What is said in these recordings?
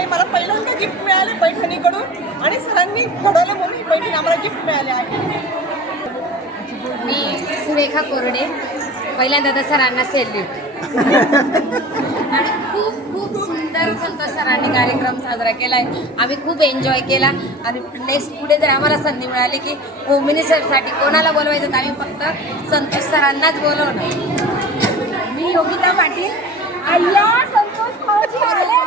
आहे. मला पहिल्यांदा गिफ्ट मिळाले पैठणीकडून आणि सरांनी घडवलं म्हणून ही पैठणी आम्हाला गिफ्ट मिळाले आहे. मी सुरेखा कोरडे, पहिल्यांदा तर सरांना सेल्यूट. आणि खूप खूप सुंदर संतोष सरांनी कार्यक्रम साजरा केला आहे. आम्ही खूप एन्जॉय केला आणि नेक्स्ट पुढे जर आम्हाला संधी मिळाली की होम मिनिस्टरसाठी कोणाला बोलवायचं तर आम्ही फक्त संतोष सरांनाच बोलवणार. मी योगिता पाटील. अय्या संतोष भाऊजी आले.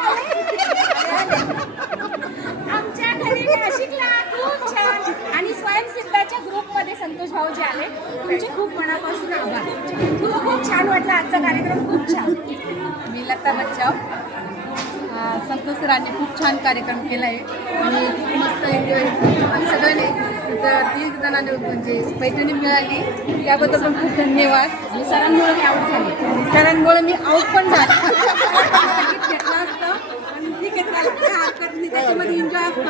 आमच्या घरी नाशिकला खूप छान आणि स्वयंसिद्धाच्या ग्रुपमध्ये संतोष भाऊजी आले. तुमचे खूप मनापासून आभार. खूप खूप छान वाटलं आजचा कार्यक्रम, खूप छान. मी लता बच्चाव. संतोष सरांनी खूप छान कार्यक्रम केला आहे आणि खूप मस्त एन्जॉय आम्ही सगळ्यांनी 30 जणांना म्हणजे पैठणी मिळाली त्याबद्दल पण खूप धन्यवाद. आणि सरांमुळे मी आऊट झाले. सरांमुळे मी आऊट पण झाले. घेतला असतं पण ठीक आहे, चालेल, काही हरकत नाही, त्याच्यामध्ये एन्जॉय असतो.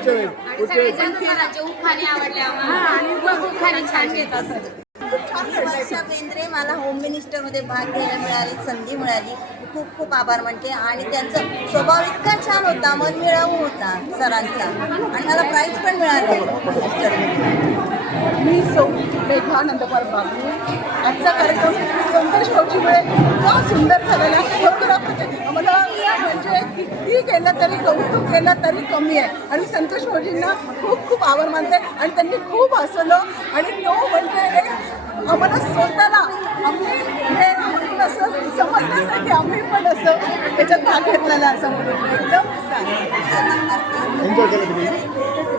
आणि सगळ्यात जास्त सरांचे उखाणे आवडले आम्हाला आणि खूप उखाणे छान घेतात सर. वर्षा बेंद्रे, मला होम मिनिस्टरमध्ये भाग घ्यायला मिळाली, संधी मिळाली. खूप खूप आभार म्हणते. आणि त्यांचा स्वभाव इतका छान होता, मनमिळावू होता सरांचा आणि मला प्राईज पण मिळाले मिनिस्टरमध्ये. मी सौ मेघा नंदकुमार बाबू. आजचा कार्यक्रम संतोष भाऊजीमुळे इतका सुंदर झाला ना, खरोखर आम्हाला म्हणजे किती केलं तरी कौतुक केलं तरी कमी आहे. आणि संतोष भाऊजींना खूप खूप आभार मानते आणि त्यांनी खूप हसवलं आणि तो म्हणजे एक आम्हाला स्वतःला आम्ही हे म्हणून असं समजण्यासाठी आम्ही पण असं त्याच्यात भाग घेतलेला असं म्हणून एकदम एन्जॉय केलं तुम्ही?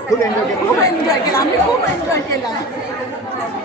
खूप एन्जॉय केलं. खूप एन्जॉय केला आम्ही, खूप एन्जॉय केला.